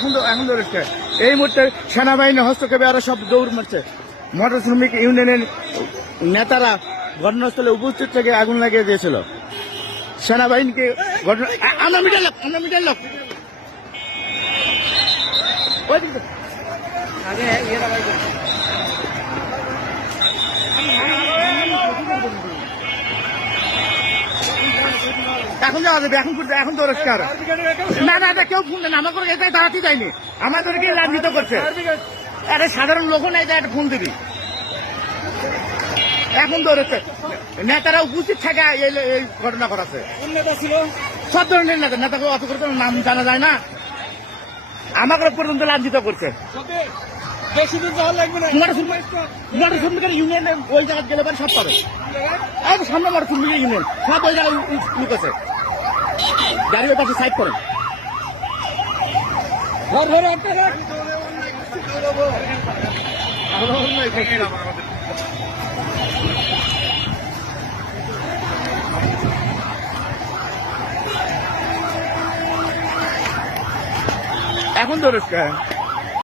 এখন ধরেছে এই মুহূর্তে সেনাবাহিনী হস্তক্ষেপে আরো সব দৌড় মারছে। মোটর শ্রমিক ইউনিয়নের নেতারা ঘটনাস্থলে উপস্থিত থেকে আগুন লাগিয়ে দিয়েছিল। সেনাবাহিনীকে আমরা মিটার লোক এখন যাওয়া যাবে, এখন তো রস্কার না কেউ ফোন দেন আমার করে দাঁড়াতে যায়নি, আমাদেরকে লাঞ্ছিত করছে। আরে সাধারণ লোক নেই, একটা ফোন দিবি। এখন ধরেছে নেতারা উপস্থিত থাকে এই ঘটনা করাছে। সব ধরনের নেতাকে অত করে নাম জানা যায় না, আমাকে পর্যন্ত লাঞ্ছিত করছে। ইউনিয়নে ওই জায়গায় গেলে পরে সব পাবে, সামনে মোটর শ্রমিক ইউনিয়ন সব ওই জায়গায় লুক আছে। গাড়ি ওই পাশে সাইড করেন। এখন ধরেছে